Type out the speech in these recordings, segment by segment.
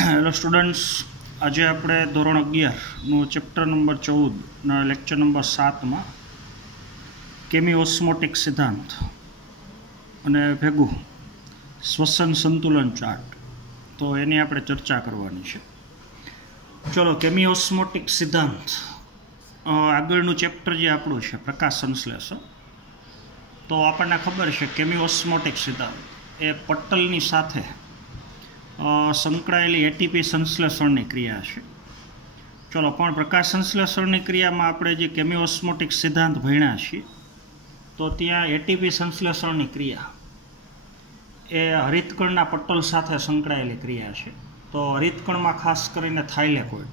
Hello students, આજે આપણે ધોરણ 11નું ચેપ્ટર નંબર 14ના લેક્ચર નંબર 7માં કેમિઓસ્મોટિક સિદ્ધાંત અને ભેગું શ્વસન સંતુલન ચાર્ટ, તો એની આપણે ચર્ચા કરવાની છે. ચલો, કેમિઓસ્મોટિક સિદ્ધાંત આગળનું ચેપ્ટર જે આપણું છે પ્રકાશ સંશ્લેષણ, તો આપણને ખબર છે કેમિઓસ્મોટિક સિદ્ધાંત એ પટલની સાથે સંકળાયેલી એટીપી સંશ્લેષણની ક્રિયા છે. ચલો, પણ પ્રકાશ સંશ્લેષણની ક્રિયામાં આપણે જે કેમિઓસ્મોટિક સિદ્ધાંત ભણ્યા છીએ, તો ત્યાં એટીપી સંશ્લેષણની ક્રિયા એ હરિતકણના પટલ સાથે સંકળાયેલી ક્રિયા છે. તો હરિતકણમાં ખાસ કરીને થાઇલેકોઇડ.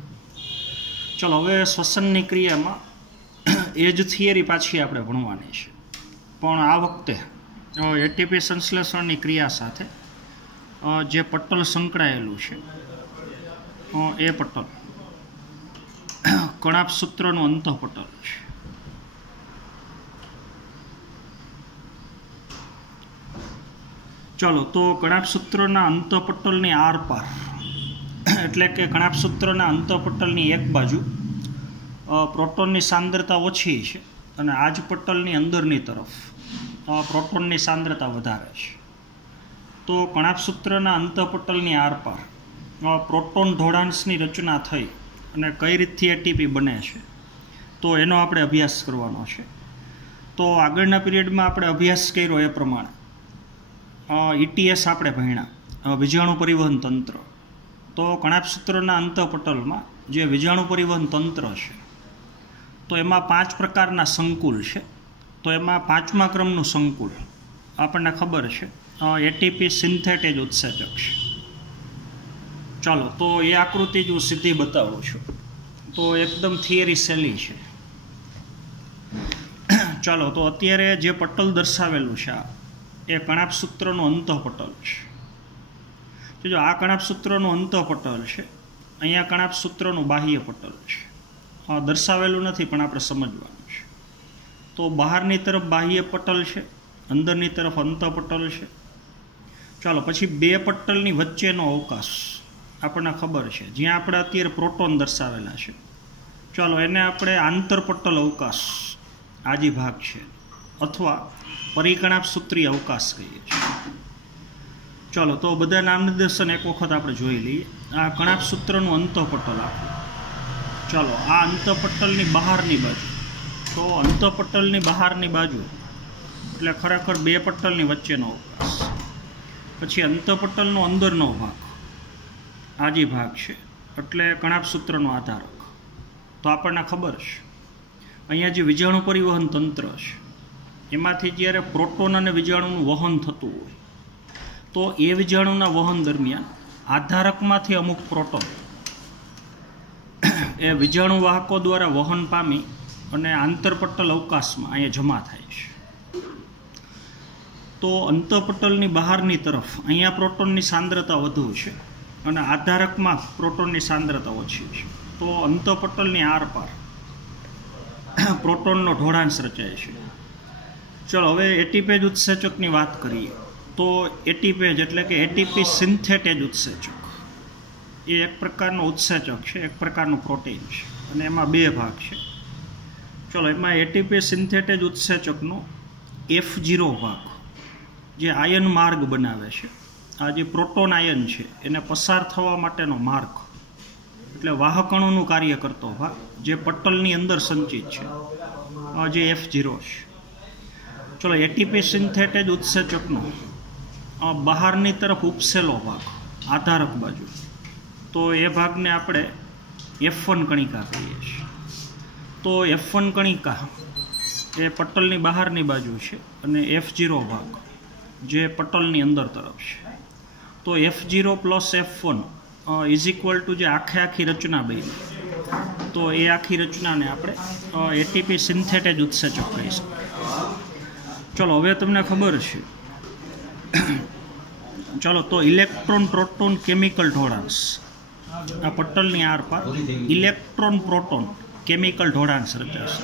ચલો, હવે શ્વસનની ક્રિયામાં એ જ થિયરી પાછી આપણે ભણવાની છે, પણ આ વખતે એટીપી સંશ્લેષણની ક્રિયા સાથે જે પટલ સંકળાયેલું છે એ પટલ કણાભસૂત્રનું અંતઃપટલ છે. ચલો, તો કણાભસૂત્રના અંતઃપટલની આરપાર, એટલે કે કણાભસૂત્રના અંતઃપટલની એક બાજુ પ્રોટોનની સાંદ્રતા ઓછી છે અને આ જ પટલની અંદરની તરફ પ્રોટોનની સાંદ્રતા વધારે છે. તો કણાભસૂત્રના અંતઃપટલની આરપાર પ્રોટોન ઢોળાંશની રચના થઈ અને કઈ રીતથી એટીપી બને છે, તો એનો આપણે અભ્યાસ કરવાનો છે. તો આગળના પીરિયડમાં આપણે અભ્યાસ કર્યો એ પ્રમાણે ETS આપણે ભણ્યા, વીજાણુ પરિવહન તંત્ર. તો કણાભસૂત્રના અંતઃપટલમાં જે વીજાણુ પરિવહન તંત્ર છે, તો એમાં 5 પ્રકારના સંકુલ છે. તો એમાં 5મા ક્રમનું સંકુલ આપણને ખબર છે એટીપી સિન્થેટેજ ઉત્સેચક છે. ચાલો, તો એ આકૃતિ જ હું સીધી બતાવું છું, તો એકદમ થિયરી સહેલી છે. ચાલો, તો અત્યારે જે પટલ દર્શાવેલું છે એ કણાભસૂત્રનું અંતઃપટલ છે. જો આ કણાભસૂત્રનું અંતઃપટલ છે, અહીંયા કણાભસૂત્રનું બાહ્ય પટલ છે. દર્શાવેલું નથી પણ આપણે સમજવાનું છે. તો બહારની તરફ બાહ્ય પટલ છે, અંદરની તરફ અંતઃપટલ છે. ચાલો, પછી બે પટલની વચ્ચેનો અવકાશ આપણને ખબર છે, જ્યાં આપણે અત્યારે પ્રોટોન દર્શાવેલા છે. ચાલો, એને આપણે આંતરપટલ અવકાશ આજી ભાગ છે, અથવા પરિકણાભસૂત્રીય અવકાશ કહીએ છીએ. ચાલો, તો બધા નામ નિર્દેશન એક વખત આપણે જોઈ લઈએ. આ કણાભસૂત્રનું અંતઃપટલ આપણું. ચાલો, આ અંતઃપટલની બહારની બાજુ, તો અંતઃપટલની બહારની બાજુ એટલે ખરેખર બે પટલની વચ્ચેનો અવકાશ. પછી અંતઃપટલનો અંદરનો ભાગ આજી ભાગ છે, એટલે કણાભસૂત્રનો આધારક. તો આપણને ખબર છે અહીંયા જે વીજાણુ પરિવહન તંત્ર છે, એમાંથી જ્યારે પ્રોટોન અને વીજાણુનું વહન થતું હોય, તો એ વીજાણુના વહન દરમિયાન આધારકમાંથી અમુક પ્રોટોન એ વીજાણુ વાહકો દ્વારા વહન પામી અને આંતરપટલ અવકાશમાં અહીંયા જમા થાય છે. તો અંતઃપટલની બહારની તરફ અહીંયા પ્રોટોનની સાંદ્રતા વધુ છે અને આધારકમાં પ્રોટોનની સાંદ્રતા ઓછી છે. તો અંતઃપટલની આરપાર પ્રોટોનનો ઢોળાંશ રચાય છે. ચલો, હવે એટીપેજ ઉત્સેચકની વાત કરીએ. તો એટીપેજ એટલે કે એટીપી સિન્થેટેજ ઉત્સેચક એ એક પ્રકારનો ઉત્સેચક છે, એક પ્રકારનું પ્રોટીન છે, અને એમાં બે ભાગ છે. ચલો, એમાં એટીપી સિન્થેટેજ ઉત્સેચકનો F0 ભાગ જે આયન માર્ગ બનાવે છે, આ જે પ્રોટોન આયન છે એને પસાર થવા માટેનો માર્ગ, એટલે વાહકણોનું કાર્ય કરતો ભાગ જે પટલની અંદર સંચિત છે, જે F0 છે. ચલો, એટીપી સિન્થેટેજ ઉત્સેચકનો બહારની તરફ ઉપસેલો ભાગ આધારક બાજુ, તો એ ભાગને આપણે F1 કણિકા કહીએ છીએ. તો F1 કણિકા એ પટલની બહારની બાજુ છે અને F0 ભાગ જે પટલની અંદર તરફ છે. તો F0 plus F1 is equal to જે આખી રચના બની, તો એ આખી રચનાને આપણે એટીપી સિન્થેટેજ ઉત્સેચક કહી શકીએ. ચલો, હવે તમને ખબર છે. ચલો, તો ઇલેક્ટ્રોન પ્રોટોન કેમિકલ ઢોળાંશ, આ પટલની આરપાર ઇલેક્ટ્રોન પ્રોટોન કેમિકલ ઢોળાંશ રચાશે.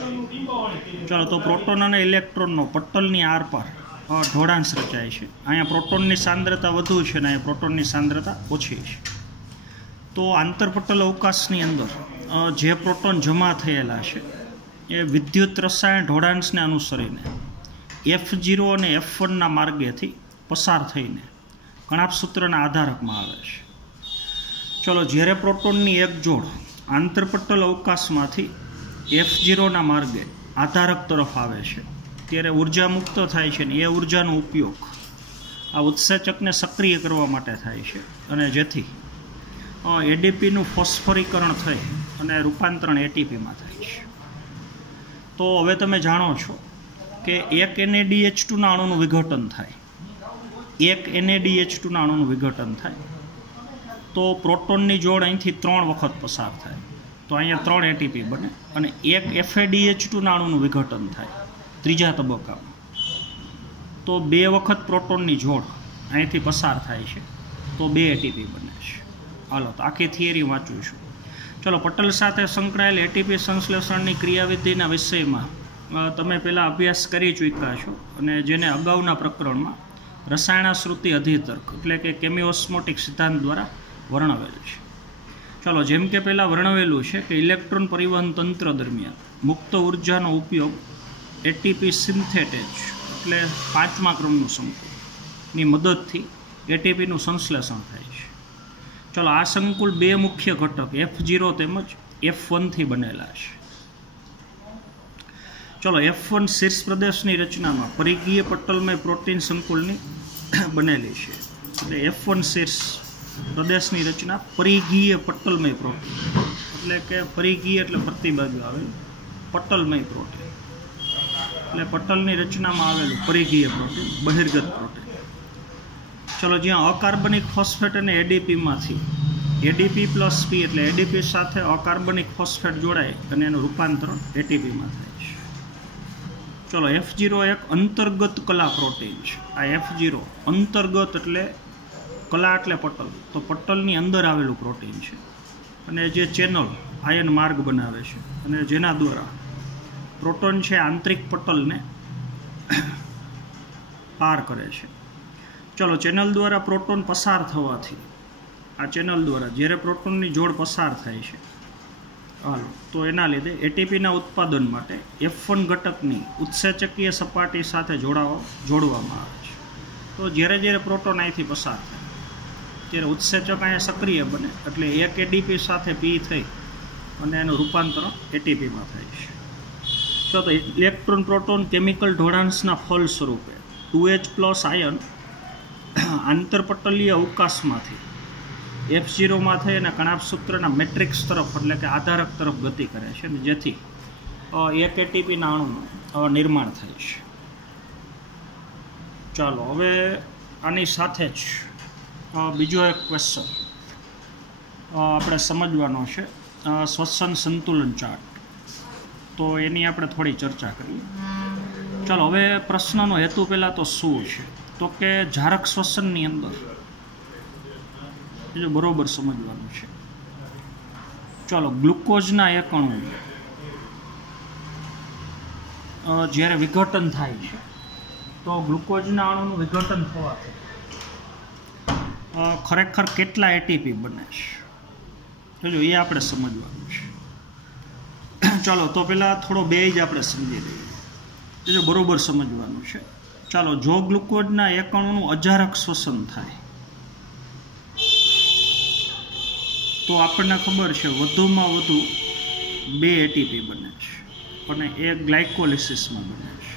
ચલો, તો પ્રોટોન અને ઇલેક્ટ્રોનનો પટલની આરપાર ઢોળાંશ રચાય છે. અહીંયા પ્રોટોનની સાંદ્રતા વધુ છે અને અહીંયા પ્રોટોનની સાંદ્રતા ઓછી છે. તો આંતરપટલ અવકાશની અંદર જે પ્રોટોન જમા થયેલા છે એ વિદ્યુત રસાયણ ઢોળાંશને અનુસરીને F0 અને F1ના માર્ગેથી પસાર થઈને કણાભસૂત્રના આધારકમાં આવે છે. ચલો, જ્યારે પ્રોટોનની એક જોડ આંતરપટલ અવકાશમાંથી F0ના માર્ગે આધારક તરફ આવે છે ત્યારે ઉર્જા મુક્ત થાય છે ને એ ઉર્જાનો ઉપયોગ આ ઉત્સેચકને સક્રિય કરવા માટે થાય છે અને જેથી એડીપીનું ફોસ્ફરીકરણ થઈ અને રૂપાંતરણ એટીપીમાં થાય છે. તો હવે તમે જાણો છો કે એક NaDH2ના અણુનું વિઘટન થાય, એક NaDH2ના અણુનું વિઘટન થાય તો પ્રોટોનની જોડ અહીંથી 3 વખત પસાર થાય તો અહીંયા 3 એટીપી બને અને એક FADH2ના અણુનું વિઘટન થાય ત્રીજા તબક્કામાં તો 2 વખત પ્રોટોનની જોડ અહીંથી પસાર થાય છે તો 2 એટીપી બને છે. હાલો, તો આખી થિયરી વાંચું છું. ચલો, પટલ સાથે સંકળાયેલ એટીપી સંશ્લેષણની ક્રિયાવિધિના વિષયમાં તમે પહેલાં અભ્યાસ કરી ચૂક્યા છો અને જેને અગાઉના પ્રકરણમાં રસાયણાશ્રુતિ અધિતર્ક એટલે કે કેમિઓસ્મોટિક સિદ્ધાંત દ્વારા વર્ણવેલ છે. ચલો, જેમ કે પહેલાં વર્ણવેલું છે કે ઇલેક્ટ્રોન પરિવહન તંત્ર દરમિયાન મુક્ત ઉર્જાનો ઉપયોગ એટીપી સિન્થેટેજ એટલે 5મા ક્રમનું સંકુલની મદદથી એટીપીનું સંશ્લેષણ થાય છે. ચલો, આ સંકુલ 2 મુખ્ય ઘટક F0 તેમજ F1થી બનેલા છે. ચલો, F1 શીર્ષ પ્રદેશની રચનામાં પરિઘીય પટલમય પ્રોટીન સંકુલની બનેલી છે. એટલે F1 શીર્ષ પ્રદેશની રચના પરિઘીય પટલમય પ્રોટીન એટલે કે પરિઘીય એટલે ફરતી બાજુ આવેલું, પટલમય પ્રોટીન એટલે પટલની રચનામાં આવેલું પરિઘીય પ્રોટીન, બહિર્ગત પ્રોટીન. ચલો, જ્યાં અકાર્બનિક ફોસ્ફેટ અને એડીપીમાંથી એડીપી પ્લસ પી એટલે એડીપી સાથે અકાર્બનિક ફોસ્ફેટ જોડાય અને એનું રૂપાંતરણ એટીપીમાં થાય છે. ચલો, F0 એક અંતર્ગત કલા પ્રોટીન છે. આ F0 અંતર્ગત એટલે કલા એટલે પટલ, તો પટલની અંદર આવેલું પ્રોટીન છે અને જે ચેનલ આયન માર્ગ બનાવે છે અને જેના દ્વારા પ્રોટોન છે આંતરિક પટલને પાર કરે છે. ચલો, ચેનલ દ્વારા પ્રોટોન પસાર થવાથી આ ચેનલ દ્વારા જ્યારે પ્રોટોનની જોડ પસાર થાય છે હાલો તો એના લીધે એટીપીના ઉત્પાદન માટે F1 ઘટકની ઉત્સેચકીય સપાટી સાથે જોડવામાં આવે છે. તો જ્યારે પ્રોટોન અહીંથી પસાર થાય ત્યારે ઉત્સેચક અહીંયા સક્રિય બને એટલે એક એડીપી સાથે પી થઈ અને એનું રૂપાંતરણ એટીપીમાં થાય છે. તો ઇલેક્ટ્રોન પ્રોટોન કેમિકલ ઢોળાંશના ફળ સ્વરૂપે 2H+ આયન આંતરપટલીય અવકાશમાંથી F0માં થઈ અને કણાભસૂત્રના મેટ્રિક્સ તરફ એટલે કે આધારક તરફ ગતિ કરે છે અને જેથી એક એટીપીના અણુનું નિર્માણ થાય છે. ચાલો, હવે આની સાથે જ બીજો એક ક્વેશ્ચન આપણે સમજવાનો છે, શ્વસન સંતુલન ચાર્ટ. તો એની આપણે થોડી ચર્ચા કરીએ. ચાલો, હવે પ્રશ્નનો હેતુ પહેલાં તો શું છે તો કે જારક શ્વસનની અંદર જો બરોબર સમજવાનું છે. ચાલો, ગ્લુકોઝના એક અણુ જ્યારે વિઘટન થાય છે તો ગ્લુકોઝના અણુનું વિઘટન થવાથી ખરેખર કેટલા એટીપી બને છે જો એ આપણે સમજવાનું છે. ચાલો, તો પહેલાં થોડો બેઝ જ આપણે સમજી લઈએ, જો બરોબર સમજવાનું છે. ચાલો, જો ગ્લુકોઝના એક અણુનું અજારક શ્વસન થાય તો આપણને ખબર છે વધુમાં વધુ 2 એટીપી બને છે અને એક ગ્લાયકોલિસિસમાં બને છે.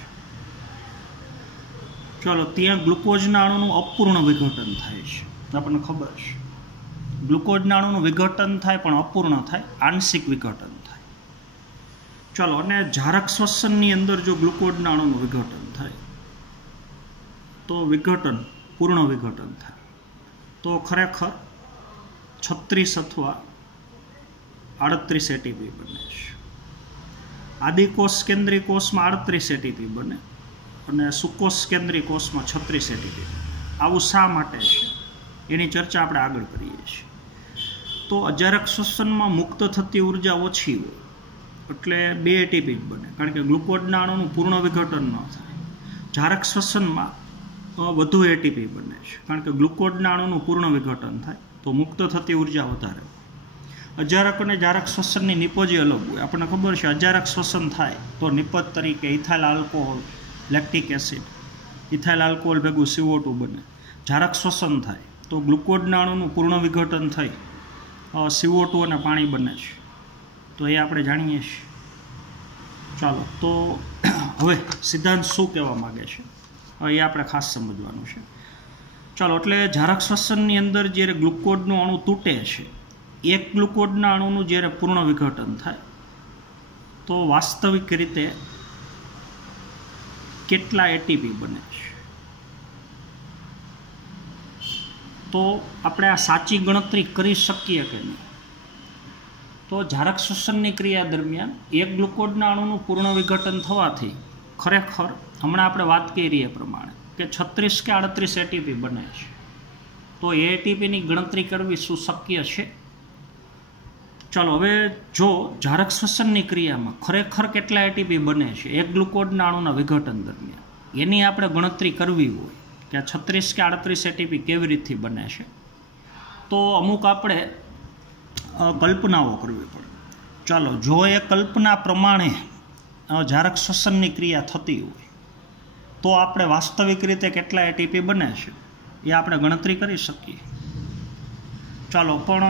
ચાલો, ત્યાં ગ્લુકોઝના અણુનું અપૂર્ણ વિઘટન થાય છે. આપણને ખબર છે ગ્લુકોઝના અણુનું વિઘટન થાય પણ અપૂર્ણ થાય, આંશિક વિઘટન થાય. ચાલો, અને જારક શ્વસનની અંદર જો ગ્લુકોઝના અણુનું વિઘટન થાય તો વિઘટન પૂર્ણ વિઘટન થાય તો ખરેખર 36 અથવા 38 એટીપી બને છે. આદિકોષ કેન્દ્રીય કોષમાં 38 એટીપી બને અને સુકોષ કેન્દ્રીય કોષમાં 36 એટીપી. આવું શા માટે છે એની ચર્ચા આપણે આગળ કરીએ છીએ. તો અજારક શ્વસનમાં મુક્ત થતી ઉર્જા ઓછી હોય એટલે 2 એટીપી જ બને, કારણ કે ગ્લુકોઝના અણુનું પૂર્ણ વિઘટન ન થાય. જારક શ્વસનમાં વધુ એટીપી બને છે કારણ કે ગ્લુકોઝના અણુનું પૂર્ણ વિઘટન થાય તો મુક્ત થતી ઉર્જા વધારે હોય. અજારક અને જારક શ્વસનની નિપજો અલગ હોય. આપણને ખબર છે અજારક શ્વસન થાય તો નિપજ તરીકે ethyl alcohol, lactic acid, ethyl alcohol ભેગું CO2 બને. જારક શ્વસન થાય તો ગ્લુકોઝના અણુનું પૂર્ણ વિઘટન થઈ CO2 અને પાણી બને છે. તો એ આપણે જાણીએ છીએ. ચાલો, તો હવે સિદ્ધાંત શું કહેવા માગે છે એ આપણે ખાસ સમજવાનું છે. ચાલો, એટલે જારક શ્વસનની અંદર જ્યારે ગ્લુકોઝનું અણુ તૂટે છે, એક ગ્લુકોઝના અણુનું જ્યારે પૂર્ણ વિઘટન થાય તો વાસ્તવિક રીતે કેટલા એટીપી બને છે. તો આપણે આ સાચી ગણતરી કરી શકીએ કે નહીં? તો જારક શ્વસનની ક્રિયા દરમિયાન એક ગ્લુકોઝના અણુનું પૂર્ણ વિઘટન થવાથી ખરેખર હમણાં આપણે વાત કરી એ પ્રમાણે કે 36 કે 38 એટીપી બને છે. તો એ એટીપીની ગણતરી કરવી શું શક્ય છે? ચાલો, હવે જો જારક શ્વસનની ક્રિયામાં ખરેખર કેટલા એટીપી બને છે એક ગ્લુકોઝના અણુના વિઘટન દરમિયાન, એની આપણે ગણતરી કરવી હોય કે 36 કે 38 એટીપી કેવી રીતથી બને છે, તો અમુક આપણે કલ્પનાઓ કરવી પડે. ચાલો, જો એ કલ્પના પ્રમાણે જારક શ્વસનની ક્રિયા થતી હોય તો આપણે વાસ્તવિક રીતે કેટલા એટીપી બને છે એ આપણે ગણતરી કરી શકીએ. ચાલો, પણ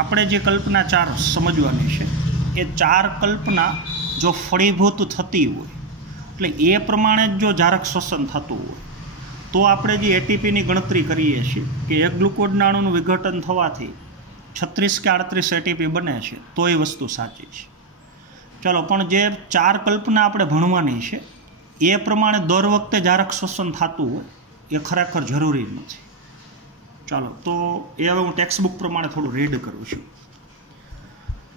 આપણે જે કલ્પના 4 સમજવાની છે એ 4 કલ્પના જો ફળીભૂત થતી હોય, એટલે એ પ્રમાણે જો જારક શ્વસન થતું હોય તો આપણે જે એટીપીની ગણતરી કરીએ છીએ કે એક ગ્લુકોઝના અણુનું વિઘટન થવાથી 36 કે 38 એટીપી બને છે, તો એ વસ્તુ સાચી છે. ચાલો, પણ જે 4 કલ્પના આપણે ભણવાની છે એ પ્રમાણે દર વખતે જારક શ્વસન થતું હોય એ ખરેખર જરૂરી નથી. ચાલો, તો એ હવે હું ટેક્સ્ટબુક પ્રમાણે થોડું રીડ કરું છું.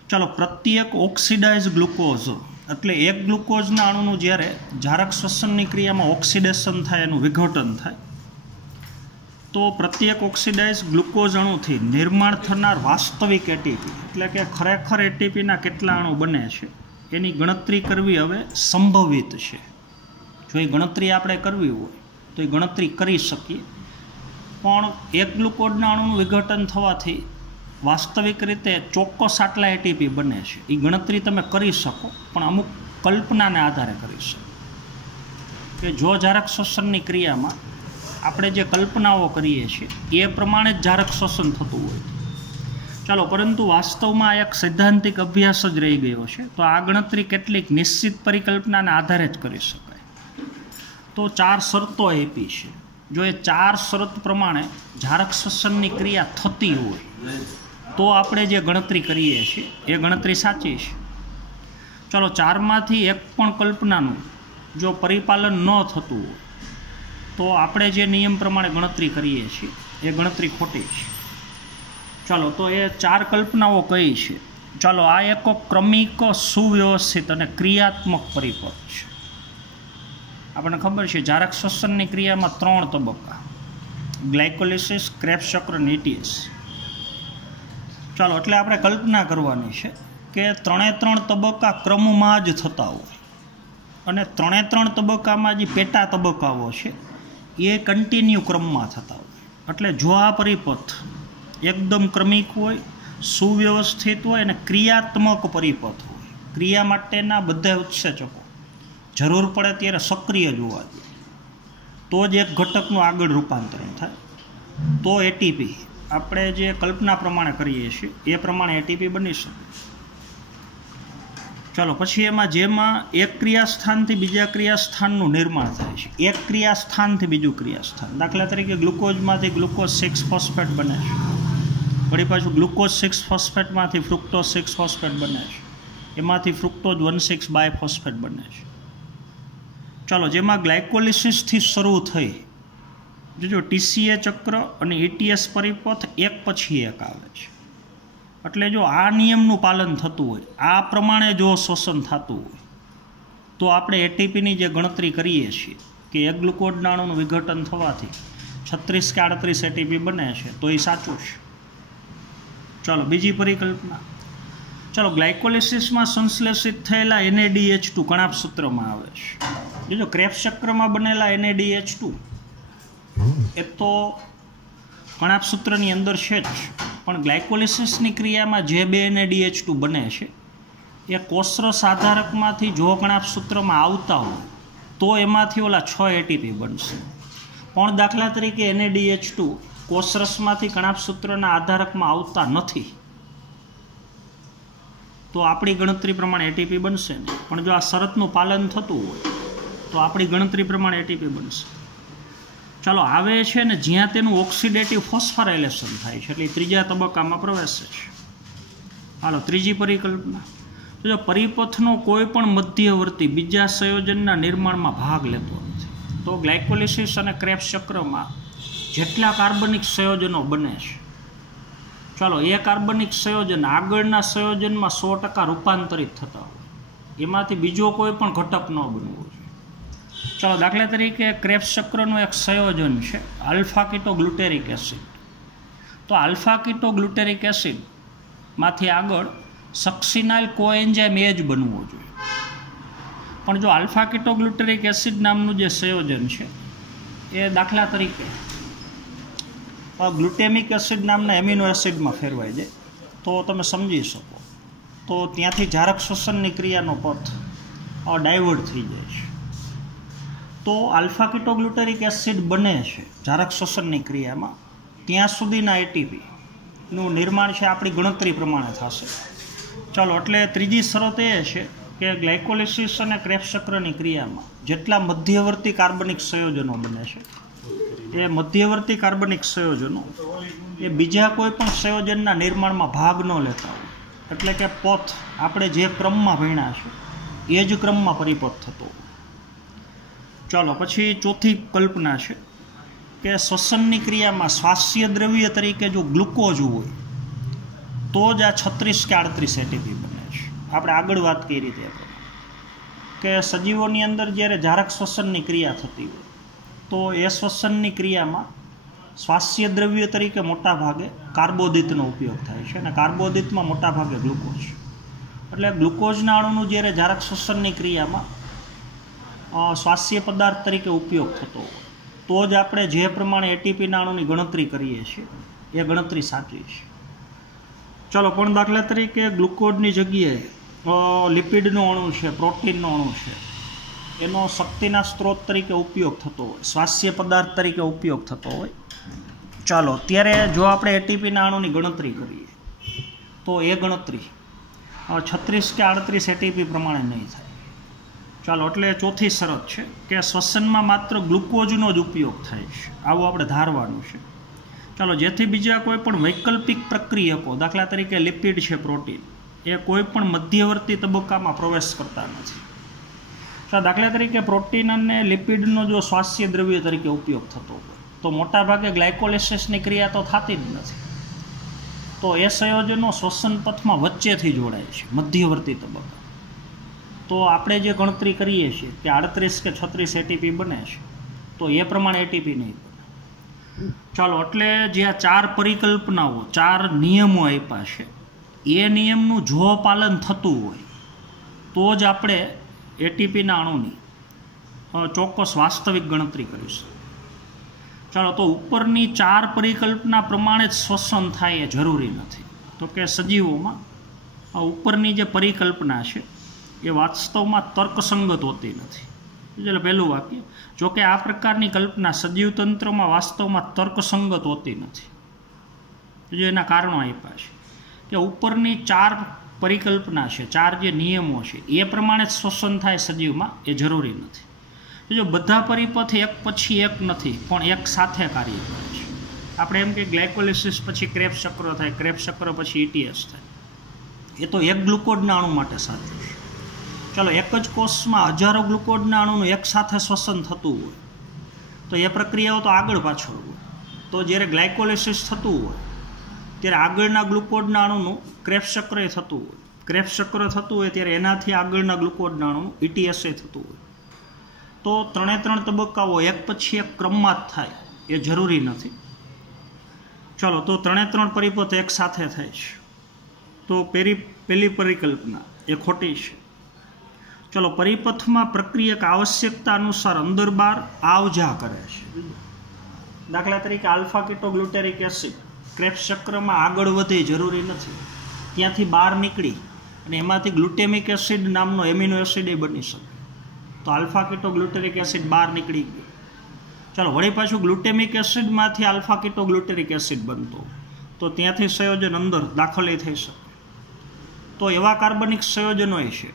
ચાલો, પ્રત્યેક ઓક્સિડાઇઝ ગ્લુકોઝ એટલે એક ગ્લુકોઝના અણુનું જ્યારે જારક શ્વસનની ક્રિયામાં ઓક્સિડેશન થાય, એનું વિઘટન થાય, તો પ્રત્યેક ઓક્સિડાઇઝ ગ્લુકોઝ અણુથી નિર્માણ થનાર વાસ્તવિક એટીપી એટલે કે ખરેખર એટીપીના કેટલા અણુ બને છે એની ગણતરી કરવી હવે સંભવિત છે. જો એ ગણતરી આપણે કરવી હોય તો એ ગણતરી કરી શકીએ, પણ એક ગ્લુકોઝના અણુનું વિઘટન થવાથી વાસ્તવિક રીતે ચોક્કસ આટલા એટીપી બને છે એ ગણતરી તમે કરી શકો, પણ અમુક કલ્પનાને આધારે કરી શકો. કે જો જારક શ્વસનની ક્રિયામાં આપણે જે કલ્પનાઓ કરીએ છીએ એ પ્રમાણે જ જારક શ્વસન થતું હોય. ચાલો, પરંતુ વાસ્તવમાં એક સૈદ્ધાંતિક અભ્યાસ જ રહી ગયો છે, તો આ ગણતરી કેટલીક નિશ્ચિત પરિકલ્પનાના આધારે જ કરી શકાય. તો 4 શરતો આપી છે. જો એ 4 શરત પ્રમાણે જારક શ્વસનની ક્રિયા થતી હોય તો આપણે જે ગણતરી કરીએ છીએ એ ગણતરી સાચી છે. ચાલો, 4માંથી એક પણ કલ્પનાનું જો પરિપાલન ન થતું હોય તો આપણે જે નિયમ પ્રમાણે ગણતરી કરીએ છીએ એ ગણતરી ખોટી છે. ચાલો, તો એ 4 કલ્પનાઓ કઈ છે? ચાલો, આ એક ક્રમિક, સુવ્યવસ્થિત અને ક્રિયાત્મક પરિપથ છે. આપણને ખબર છે જારક શ્વસનની ક્રિયામાં 3 તબક્કા: ગ્લાયકોલિસિસ, ક્રેબ્સ ચક્ર અને ETS. ચાલો, એટલે આપણે કલ્પના કરવાની છે કે 3 તબક્કા ક્રમમાં જ થતા હોય અને 3 તબક્કામાં જે પેટા તબક્કાઓ છે એ કન્ટિન્યુ ક્રમમાં થતા હોય. એટલે જો આ પરિપથ એકદમ ક્રમિક હોય, સુવ્યવસ્થિત હોય અને ક્રિયાત્મક પરિપથ હોય, ક્રિયા માટેના બધા ઉત્સેચકો જરૂર પડે ત્યારે સક્રિય જોવા જોઈએ, તો જ એક ઘટકનું આગળ રૂપાંતરણ થાય, તો એટીપી આપણે જે કલ્પના પ્રમાણે કરીએ છીએ એ પ્રમાણે એટીપી બની શકે. ચાલો, પછી જેમાં એક ક્રિયાસ્થાનથી બીજા ક્રિયાસ્થાનનું નિર્માણ થાય છે, એક ક્રિયાસ્થાનથી બીજું ક્રિયાસ્થાન. દાખલા તરીકે ગ્લુકોઝમાંથી ગ્લુકોઝ 6 ફોસ્ફેટ બને છે, વળી પાછું ગ્લુકોઝ 6 ફોસ્ફેટમાંથી ફ્રુક્ટોઝ 6 ફોસ્ફેટ બને છે, એમાંથી ફ્રુક્ટોઝ 1,6 બાયફોસ્ફેટ બને છે. ચાલો, જેમાં ગ્લાયકોલિસિસથી શરૂ થઈ જો TCA ચક્ર અને ETS પરિપથ એક પછી એક આવે છે. એટલે જો આ નિયમનું પાલન થતું હોય, આ પ્રમાણે જો શ્વસન થતું હોય, તો આપણે એટીપીની જે ગણતરી કરીએ છીએ કે એક ગ્લુકોઝના અણુનું વિઘટન થવાથી 36 કે 38 એટીપી બને છે, તો એ સાચું છે. ચાલો, બીજી પરિકલ્પના. ચાલો, ગ્લાયકોલિસિસમાં સંશ્લેષિત થયેલા NADH2 કણાભસૂત્રમાં આવે છે. જો ક્રેબ્સ ચક્રમાં બનેલા NADH2 એ તો કણાભસૂત્રની અંદર છે જ, પણ ગ્લાયકોલિસિસની ક્રિયામાં J2NADH2 બને છે એ કોષરસ આધારકમાંથી જો કણાભસૂત્રમાં આવતા હોય તો એમાંથી ઓલા 6 એટીપી બનશે. પણ દાખલા તરીકે NADH2 કોષરસમાંથી કણાભસૂત્રના આધારકમાં આવતા નથી તો આપણી ગણતરી પ્રમાણે એટીપી બનશે નહીં. પણ જો આ શરતનું પાલન થતું હોય તો આપણી ગણતરી પ્રમાણે એટીપી બનશે. ચાલો આવે છે ને જ્યાં તેનું ઓક્સિડેટિવ ફોસ્ફોરાયલેશન થાય છે એટલે ત્રીજા તબક્કામાં પ્રવેશે છે. હાલો ત્રીજી પરિકલ્પના. જો પરિપથનો કોઈ પણ મધ્યવર્તી બીજા સંયોજનના નિર્માણમાં ભાગ લેતો નથી તો ગ્લાયકોલિસિસ અને ક્રેબ્સ ચક્રમાં જેટલા કાર્બનિક સંયોજનો બને છે, ચાલો એ કાર્બનિક સંયોજન આગળના સંયોજનમાં 100% રૂપાંતરિત થતા હોય એમાંથી બીજો કોઈ પણ ઘટક ન બનવો જોઈએ. ચાલો દાખલા તરીકે ક્રેબ્સ ચક્રનું એક સંયોજન છે આલ્ફા કીટોગ્લુટેરિક એસિડ. તો આલ્ફા કીટોગ્લુટેરિક એસિડમાંથી આગળ સક્સિનાઇલ કોએન્ઝાઇમ એ જ બનવો જોઈએ. પણ જો આલ્ફા કીટોગ્લુટેરિક એસિડ નામનું જે સંયોજન છે એ દાખલા તરીકે ગ્લુટેમિક એસિડ નામના એમિનો એસિડમાં ફેરવાઈ જાય તો તમે સમજી શકો તો ત્યાંથી જારક શ્વસનની ક્રિયાનો પથ ડાયવર્ટ થઈ જાય છે. તો આલ્ફા કીટોગ્લુટેરિક એસિડ બને છે જારક શ્વસનની ક્રિયામાં ત્યાં સુધીના એટીપીનું નિર્માણ છે આપણી ગણતરી પ્રમાણે થશે. ચાલો એટલે ત્રીજી શરત એ છે કે ગ્લાયકોલિસિસ અને ક્રેબ્સ ચક્રની ક્રિયામાં જેટલા મધ્યવર્તી કાર્બનિક સંયોજનો બને છે એ મધ્યવર્તી કાર્બનિક સંયોજનો એ બીજા કોઈ પણ સંયોજનના નિર્માણમાં ભાગ ન લેતા હોય. એટલે કે પથ આપણે જે ક્રમમાં ભણ્યા છે એ જ ક્રમમાં પરિપથ થતો હોય. ચાલો પછી ચોથી કલ્પના છે કે શ્વસનની ક્રિયામાં શ્વાસ્ય દ્રવ્ય તરીકે જો ગ્લુકોઝ હોય તો જ આ 36 કે 38 એટીપી બને છે. આપણે આગળ વાત કરી રીતે કે સજીવોની અંદર જ્યારે જારક શ્વસનની ક્રિયા થતી હોય તો એ શ્વસનની ક્રિયામાં શ્વાસ્ય દ્રવ્ય તરીકે મોટા ભાગે કાર્બોદિતનો ઉપયોગ થાય છે અને કાર્બોદિતમાં મોટા ભાગે ગ્લુકોઝ. એટલે ગ્લુકોઝના અણુનું જ્યારે જારક શ્વસનની ક્રિયામાં શ્વાસ્ય પદાર્થ તરીકે ઉપયોગ થતો હોય તો જ આપણે જે પ્રમાણે એટીપીના અણુની ગણતરી કરીએ છીએ એ ગણતરી સાચી છે. ચાલો પણ દાખલા તરીકે ગ્લુકોઝની જગ્યાએ લિપિડનો અણુ છે, પ્રોટીનનો અણુ છે, એનો શક્તિના સ્ત્રોત તરીકે ઉપયોગ થતો હોય, શ્વાસ્ય પદાર્થ તરીકે ઉપયોગ થતો હોય. ચાલો ત્યારે જો આપણે એટીપીના અણુની ગણતરી કરીએ તો એ ગણતરી 36 કે 38 એટીપી પ્રમાણે નહીં થાય. ચાલો એટલે ચોથી શરત છે કે શ્વસનમાં માત્ર ગ્લુકોઝનો જ ઉપયોગ થાય છે આવું આપણે ધારવાનું છે. ચાલો જેથી બીજા કોઈ પણ વૈકલ્પિક પ્રક્રિયકો દાખલા તરીકે લિપિડ છે, પ્રોટીન એ કોઈ પણ મધ્યવર્તી તબક્કામાં પ્રવેશ કરતા નથી. દાખલા તરીકે પ્રોટીન અને લિપિડનો જો શ્વાસ્ય દ્રવ્ય તરીકે ઉપયોગ થતો હોય તો મોટાભાગે ગ્લાયકોલિસિસની ક્રિયા તો થતી જ નથી. તો એ સંયોજનો શ્વસન પથમાં વચ્ચેથી જોડાય છે મધ્યવર્તી તબક્કા. તો આપણે જે ગણતરી કરીએ છીએ કે 38 કે 36 એટીપી બને છે તો એ પ્રમાણે એટીપી નહીં બને. ચાલો એટલે જે આ 4 પરિકલ્પનાઓ 4 નિયમો આપ્યા છે એ નિયમનું જો પાલન થતું હોય તો જ આપણે એટીપીના અણુની ચોક્કસ વાસ્તવિક ગણતરી કરીશું. ચાલો તો ઉપરની 4 પરિકલ્પના પ્રમાણે જ શ્વસન થાય એ જરૂરી નથી. તો કે સજીવોમાં ઉપરની જે પરિકલ્પના છે એ વાસ્તવમાં તર્કસંગત હોતી નથી. એટલે પહેલું વાક્ય, જોકે આ પ્રકારની કલ્પના સજીવ તંત્રમાં વાસ્તવમાં તર્કસંગત હોતી નથી. જે એના કારણો આપ્યા છે કે ઉપરની 4 પરિકલ્પના છે, 4 જે નિયમો છે એ પ્રમાણે જ શ્વસન થાય સજીવમાં એ જરૂરી નથી. જો બધા પરિપથ એક પછી એક નથી પણ એક સાથે કાર્ય કરે છે. આપણે એમ કે ગ્લાયકોલિસિસ પછી ક્રેબ્સ ચક્ર થાય, ક્રેબ્સ ચક્ર પછી ETS થાય, એ તો એક ગ્લુકોઝના અણુ માટે સાચું છે. ચાલો એક જ કોષમાં હજારો ગ્લુકોઝના અણુનું એક સાથે શ્વસન થતું હોય તો એ પ્રક્રિયાઓ તો આગળ પાછળ હોય. તો જ્યારે ગ્લાયકોલિસિસ થતું હોય ત્યારે આગળના ગ્લુકોઝના અણુનું ક્રેબ્સ ચક્ર થતું હોય, ક્રેબ્સ ચક્ર થતું હોય ત્યારે એનાથી આગળના ગ્લુકોઝના અણુનું ETS થતું હોય. તો 3 તબક્કાઓ એક પછી એક ક્રમમાં જ થાય એ જરૂરી નથી. ચાલો તો 3 પરિપથ એક સાથે થાય છે તો પહેલી પરિકલ્પના એ ખોટી છે. ચલો પરિપથમાં પ્રક્રિયક આવશ્યકતા અનુસાર અંદર બહાર આવ જા કરે છે. દાખલા તરીકે આલ્ફા કીટોગ્લુટેરિક એસિડ ક્રેબ્સ ચક્રમાં આગળ વધે જરૂરી નથી, ત્યાંથી બહાર નીકળી અને એમાંથી ગ્લુટેમિક એસિડ નામનો એમિનો એસિડ એ બની શકે. તો આલ્ફા કીટોગ્લુટેરિક એસિડ બહાર નીકળી ગયો. ચાલો વળી પાછું ગ્લુટેમિક એસિડમાંથી આલ્ફા કીટોગ્લુટેરિક એસિડ બનતો, તો ત્યાંથી સંયોજન અંદર દાખલ થઈ શકે. તો એવા કાર્બનિક સંયોજનો છે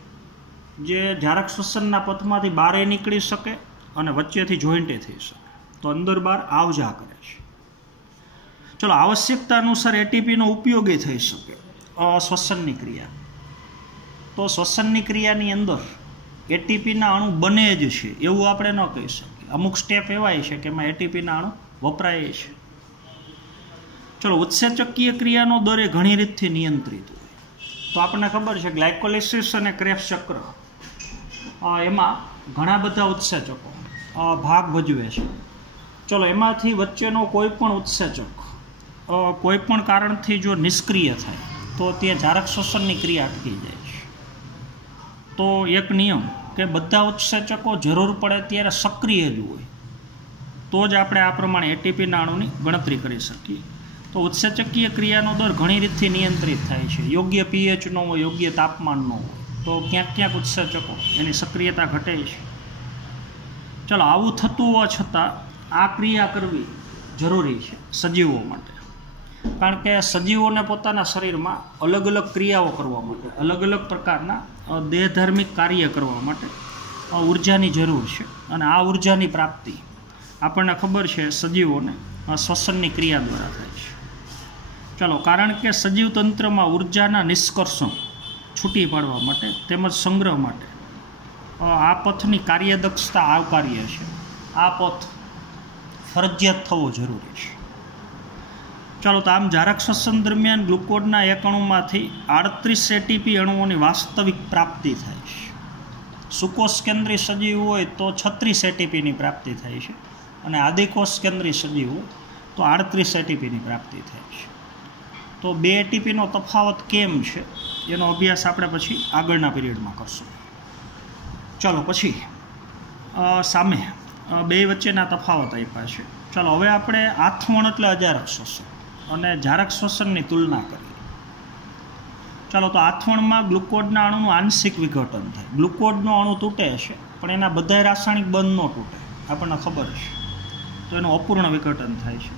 જે જરાક શ્વસનના પથમાંથી બહાર નીકળી શકે અને વચ્ચેથી જોઈન્ટે થઈ શકે, તો અંદર બહાર આવજા કરે છે. ચલો આવશ્યકતા અનુસાર એટીપીનો ઉપયોગ થઈ શકે શ્વસનની ક્રિયા. તો શ્વસનની ક્રિયાની અંદર એટીપીના અણુ બને જ છે એવું આપણે ન કહી શકીએ. અમુક સ્ટેપ એવા છે કે એમાં એટીપીના અણુ વપરાય છે. ચલો ઉત્સેચકીય ક્રિયાનો દર એ ઘણી રીતથી નિયંત્રિત હોય. તો આપણને ખબર છે ગ્લાયકોલિસિસ અને ક્રેબ્સ ચક્ર એમાં ઘણા બધા ઉત્સેચકો ભાગ ભજવે છે. ચલો એમાંથી વચ્ચેનો કોઈ પણ ઉત્સેચક કોઈ પણ કારણથી જો નિષ્ક્રિય થાય તો તે જરાક શ્વસનની ક્રિયા અટકી જાય છે. તો એક નિયમ કે બધા ઉત્સેચકો જરૂર પડે ત્યારે સક્રિય જ હોય તો જ આપણે આ પ્રમાણે એટીપીના અણુની ગણતરી કરી શકીએ. તો ઉત્સેચકીય ક્રિયાનો દર ઘણી રીતથી નિયંત્રિત થાય છે. યોગ્ય પીએચનો હોય, યોગ્ય તાપમાનનો હોય તો ક્યાંક ક્યાંક ઉત્સેચકો એની સક્રિયતા ઘટે છે. ચલો આવું થતું હોવા છતાં આ ક્રિયા કરવી જરૂરી છે સજીવો માટે, કારણ કે સજીવોને પોતાના શરીરમાં અલગ અલગ ક્રિયાઓ કરવા માટે, અલગ અલગ પ્રકારના દેહધાર્મિક કાર્ય કરવા માટે ઉર્જાની જરૂર છે. અને આ ઉર્જાની પ્રાપ્તિ આપણને ખબર છે સજીવોને શ્વસનની ક્રિયા દ્વારા થાય છે. ચાલો કારણ કે સજીવ તંત્રમાં ઉર્જાના નિષ્કર્ષણ છૂટી પાડવા માટે તેમજ સંગ્રહ માટે આ પથની કાર્યદક્ષતા આવકાર્ય છે. આ પથ ફરજિયાત થવો જરૂરી છે. ચાલો તો આમ જરાક શ્વસન દરમિયાન ગ્લુકોઝના એક અણુમાંથી 38 એટીપી અણુઓની વાસ્તવિક પ્રાપ્તિ થાય છે. સુકોષ કેન્દ્રી સજીવ હોય તો 36 એટીપીની પ્રાપ્તિ થાય છે અને આદિકોષ કેન્દ્રી સજીવ હોય તો 38 એટીપીની પ્રાપ્તિ થાય છે. તો 2 એટીપીનો તફાવત કેમ છે એનો અભ્યાસ આપણે પછી આગળના પીરિયડમાં કરશું. ચાલો પછી સામે બે વચ્ચેના તફાવત આપ્યા છે. ચાલો હવે આપણે આથવણ એટલે અજારક શ્વસન અને જારક શ્વસનની તુલના કરીએ. ચાલો તો આથવણમાં ગ્લુકોઝના અણુનું આંશિક વિઘટન થાય. ગ્લુકોઝનો અણુ તૂટે છે પણ એના બધા રાસાયણિક બંધ ન તૂટે, આપણને ખબર છે. તો એનું અપૂર્ણ વિઘટન થાય છે.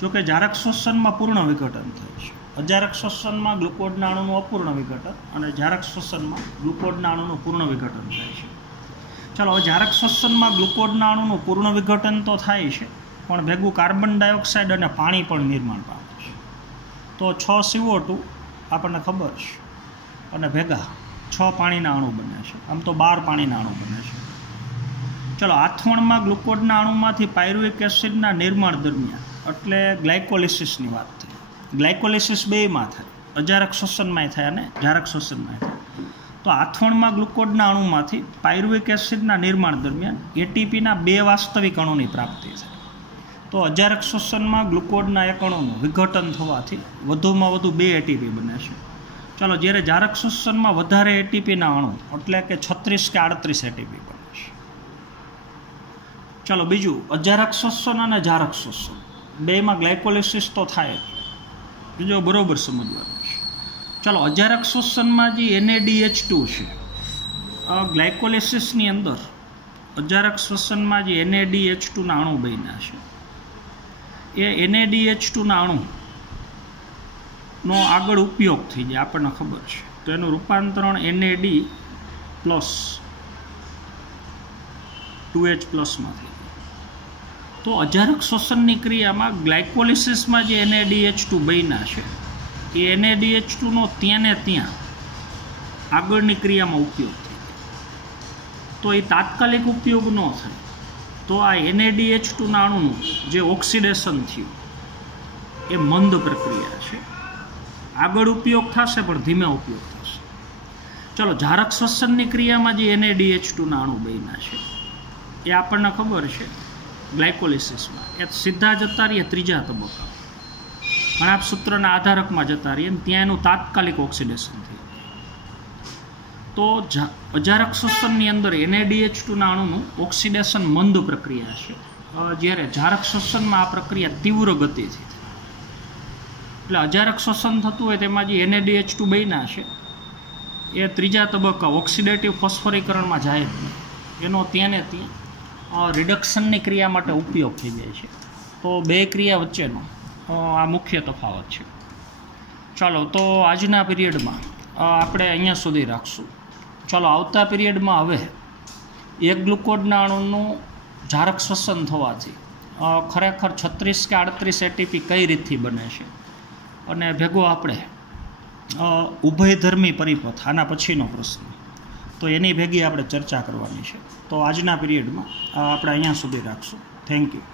જોકે જારક શ્વસનમાં પૂર્ણ વિઘટન થાય છે. અજારક શ્વસનમાં ગ્લુકોઝના અણુનું અપૂર્ણ વિઘટન અને જારક શ્વસનમાં ગ્લુકોઝના અણુનું પૂર્ણ વિઘટન થાય છે. ચાલો હવે જારક શ્વસનમાં ગ્લુકોઝના અણુનું પૂર્ણ વિઘટન તો થાય છે પણ ભેગું કાર્બન ડાયોક્સાઇડ અને પાણી પણ નિર્માણ પામે છે. તો 6 CO2 આપણને ખબર છે અને ભેગા 6 પાણીના અણુ બને છે. આમ તો 12 પાણીના અણુ બને છે. ચલો આથવણમાં ગ્લુકોઝના અણુમાંથી પાયરુવિક એસિડના નિર્માણ દરમિયાન એટલે ગ્લાયકોલિસિસની વાત થઈ. ગ્લાયકોલિસિસ બેમાં થાય, અજારક શ્વસનમાંય થાય અને જારક શ્વસનમાંય થાય. તો આથવણમાં ગ્લુકોઝના અણુમાંથી પાયરુવિક એસિડના નિર્માણ દરમિયાન એટીપીના 2 વાસ્તવિક અણુની પ્રાપ્તિ થાય. તો અજારક શ્વસનમાં ગ્લુકોઝના એક અણુનું વિઘટન થવાથી વધુમાં વધુ 2 એટીપી બને છે. ચાલો જ્યારે જારક શ્વસનમાં વધારે એટીપીના અણુ એટલે કે 36 કે 38 એટીપી બને છે. ચાલો બીજું અજારક શ્વસન અને જારક શ્વસન બેમાં ગ્લાયકોલિસિસ તો થાય જ, બીજો બરોબર સમજવાનું છે. ચાલો અજારક શ્વસનમાં જે NADH2 છે ગ્લાયકોલિસિસની અંદર અજારક શ્વસનમાં જે NADH2ના અણુ બન્યા છે એ NADH2ના અણુનો આગળ ઉપયોગ થઈ જાય આપણને ખબર છે. તો એનું રૂપાંતરણ NAD પ્લસ 2H પ્લસમાં થઈ જાય. તો અજારક શ્વસનની ક્રિયામાં ગ્લાયકોલિસિસમાં જે NADH2 બન્યા છે એ NADH2નો ત્યાં ને ત્યાં આગળની ક્રિયામાં ઉપયોગ થઈ જાય. તો એ તાત્કાલિક ઉપયોગ ન થાય તો આ NADH2ના અણુનું જે ઓક્સિડેશન થયું એ મંદ પ્રક્રિયા છે. આગળ ઉપયોગ થશે પણ ધીમે ઉપયોગ થશે. ચલો જારક શ્વસનની ક્રિયામાં જે NADH2ના અણુ બન્યા છે એ આપણને ખબર છે ગ્લાયકોલિસિસમાં એ સીધા જતા રહીએ ત્રીજા તબક્કા કણાભ સૂત્રના આધારકમાં જતા રહીએ ત્યાં એનું તાત્કાલિક ઓક્સિડેશન થઈ જાય. તો અજારક શ્વસનની અંદર NADH2ના અણુનું ઓક્સિડેશન મંદ પ્રક્રિયા છે, જ્યારે જારક શ્વસનમાં આ પ્રક્રિયા તીવ્ર ગતિથી થાય. એટલે અજારક શ્વસન થતું હોય તેમાં જે NADH2 બન્યા છે એ ત્રીજા તબક્કા ઓક્સિડેટિવ ફોસ્ફોરીકરણમાં જાય જ નહીં, એનો ત્યાં ને ત્યાં રિડક્શનની ક્રિયા માટે ઉપયોગ થઈ જાય છે. તો બે ક્રિયા વચ્ચેનો આ મુખ્ય તફાવત છે. ચાલો તો આજના પીરિયડમાં આપણે અહીંયા સુધી રાખશું. ચાલો આવતા પીરિયડમાં હવે એક ગ્લુકોઝના અણુનું જારક શ્વસન થવાથી ખરેખર 36 કે 38 ATP કઈ રીતથી બને છે અને ભેગો આપણે ઉભયધર્મી પરિપથ આના પછીનો પ્રશ્ન, તો એની ભેગી આપણે ચર્ચા કરવાની છે. તો આજના પીરિયડમાં આપણે અહીંયા સુધી રાખશું. Thank you.